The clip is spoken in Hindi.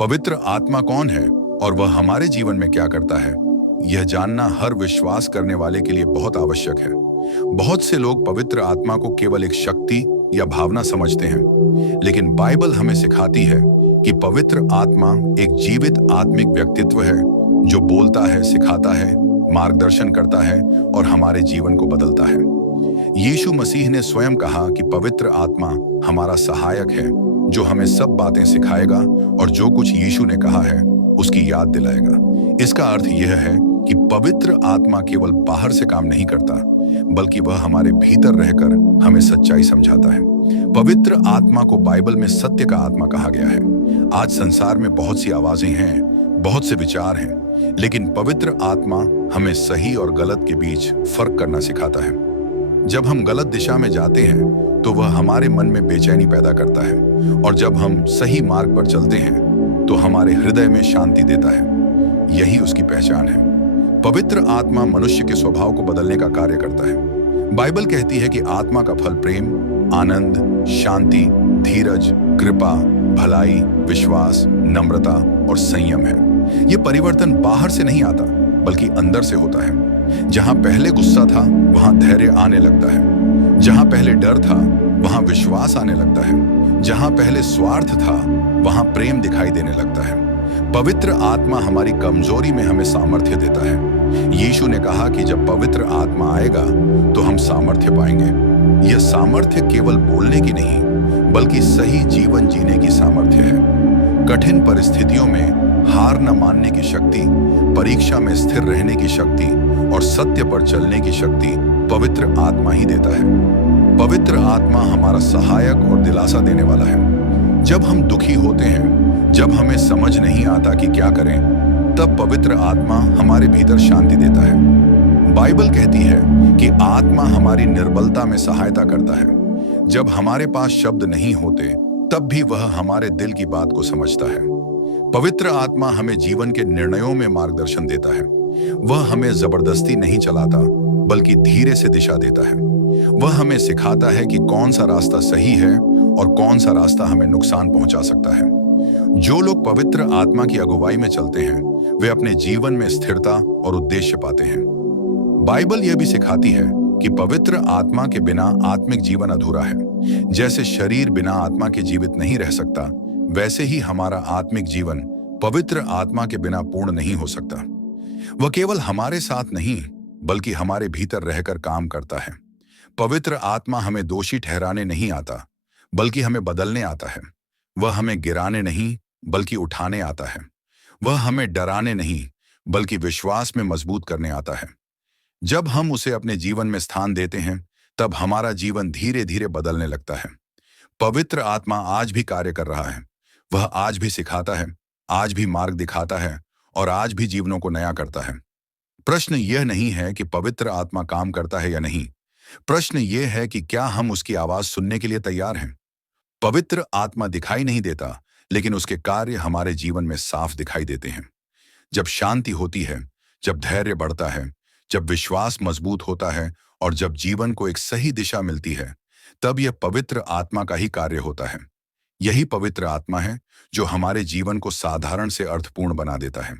पवित्र आत्मा कौन है और वह हमारे जीवन में क्या करता है, यह जानना हर विश्वास करने वाले के लिए बहुत आवश्यक है। बहुत से लोग पवित्र आत्मा को केवल एक शक्ति या भावना समझते हैं, लेकिन बाइबल हमें सिखाती है कि पवित्र आत्मा एक जीवित आत्मिक व्यक्तित्व है जो बोलता है, सिखाता है, मार्गदर्शन करता है और हमारे जीवन को बदलता है। यीशु मसीह ने स्वयं कहा कि पवित्र आत्मा हमारा सहायक है जो हमें सब बातें सिखाएगा और जो कुछ यीशु ने कहा है उसकी याद दिलाएगा। इसका अर्थ यह है कि पवित्र आत्मा केवल बाहर से काम नहीं करता, बल्कि वह हमारे भीतर रहकर हमें सच्चाई समझाता है। पवित्र आत्मा को बाइबल में सत्य का आत्मा कहा गया है। आज संसार में बहुत सी आवाजें हैं, बहुत से विचार हैं, लेकिन पवित्र आत्मा हमें सही और गलत के बीच फर्क करना सिखाता है। जब हम गलत दिशा में जाते हैं तो वह हमारे मन में बेचैनी पैदा करता है, और जब हम सही मार्ग पर चलते हैं तो हमारे हृदय में शांति देता है। यही उसकी पहचान है। पवित्र आत्मा मनुष्य के स्वभाव को बदलने का कार्य करता है। बाइबल कहती है कि आत्मा का फल प्रेम, आनंद, शांति, धीरज, कृपा, भलाई, विश्वास, नम्रता और संयम है। यह परिवर्तन बाहर से नहीं आता, बल्कि अंदर से होता है। जहां पहले गुस्सा था वहां धैर्य आने लगता है। जहां पहले डर था वहां विश्वास आने लगता है। जहां पहले स्वार्थ था वहां प्रेम दिखाई देने लगता है। पवित्र आत्मा हमारी कमजोरी में हमें सामर्थ्य देता है। यीशु ने कहा कि जब पवित्र आत्मा आएगा तो हम सामर्थ्य पाएंगे। यह सामर्थ्य केवल बोलने की नहीं, बल्कि सही जीवन जीने की सामर्थ्य है। कठिन परिस्थितियों में हार न मानने की शक्ति, परीक्षा में स्थिर रहने की शक्ति और सत्य पर चलने की शक्ति पवित्र आत्मा ही देता है। पवित्र आत्मा हमारा सहायक और दिलासा देने वाला है। जब हम दुखी होते हैं, जब हमें समझ नहीं आता कि क्या करें, तब पवित्र आत्मा हमारे भीतर शांति देता है। बाइबल कहती है कि आत्मा हमारी निर्बलता में सहायता करता है। जब हमारे पास शब्द नहीं होते, तब भी वह हमारे दिल की बात को समझता है। पवित्र आत्मा हमें जीवन के निर्णयों में मार्गदर्शन देता है। वह हमें जबरदस्ती नहीं चलाता, बल्कि धीरे से दिशा देता है। वह हमें सिखाता है कि कौन सा रास्ता सही है और कौन सा रास्ता हमें नुकसान पहुंचा सकता है। जो लोग पवित्र आत्मा की अगुवाई में चलते हैं, वे अपने जीवन में स्थिरता और उद्देश्य पाते हैं। बाइबल यह भी सिखाती है कि पवित्र आत्मा के बिना आत्मिक जीवन अधूरा है। जैसे शरीर बिना आत्मा के जीवित नहीं रह सकता, वैसे ही हमारा आत्मिक जीवन पवित्र आत्मा के बिना पूर्ण नहीं हो सकता। वह केवल हमारे साथ नहीं, बल्कि हमारे भीतर रहकर काम करता है। पवित्र आत्मा हमें दोषी ठहराने नहीं आता, बल्कि हमें बदलने आता है। वह हमें गिराने नहीं, बल्कि उठाने आता है। वह हमें डराने नहीं, बल्कि विश्वास में मजबूत करने आता है। जब हम उसे अपने जीवन में स्थान देते हैं, तब हमारा जीवन धीरे धीरे बदलने लगता है। पवित्र आत्मा आज भी कार्य कर रहा है। वह आज भी सिखाता है, आज भी मार्ग दिखाता है और आज भी जीवनों को नया करता है। प्रश्न यह नहीं है कि पवित्र आत्मा काम करता है या नहीं। प्रश्न यह है कि क्या हम उसकी आवाज सुनने के लिए तैयार हैं। पवित्र आत्मा दिखाई नहीं देता, लेकिन उसके कार्य हमारे जीवन में साफ दिखाई देते हैं। जब शांति होती है, जब धैर्य बढ़ता है, जब विश्वास मजबूत होता है और जब जीवन को एक सही दिशा मिलती है, तब यह पवित्र आत्मा का ही कार्य होता है। यही पवित्र आत्मा है जो हमारे जीवन को साधारण से अर्थपूर्ण बना देता है।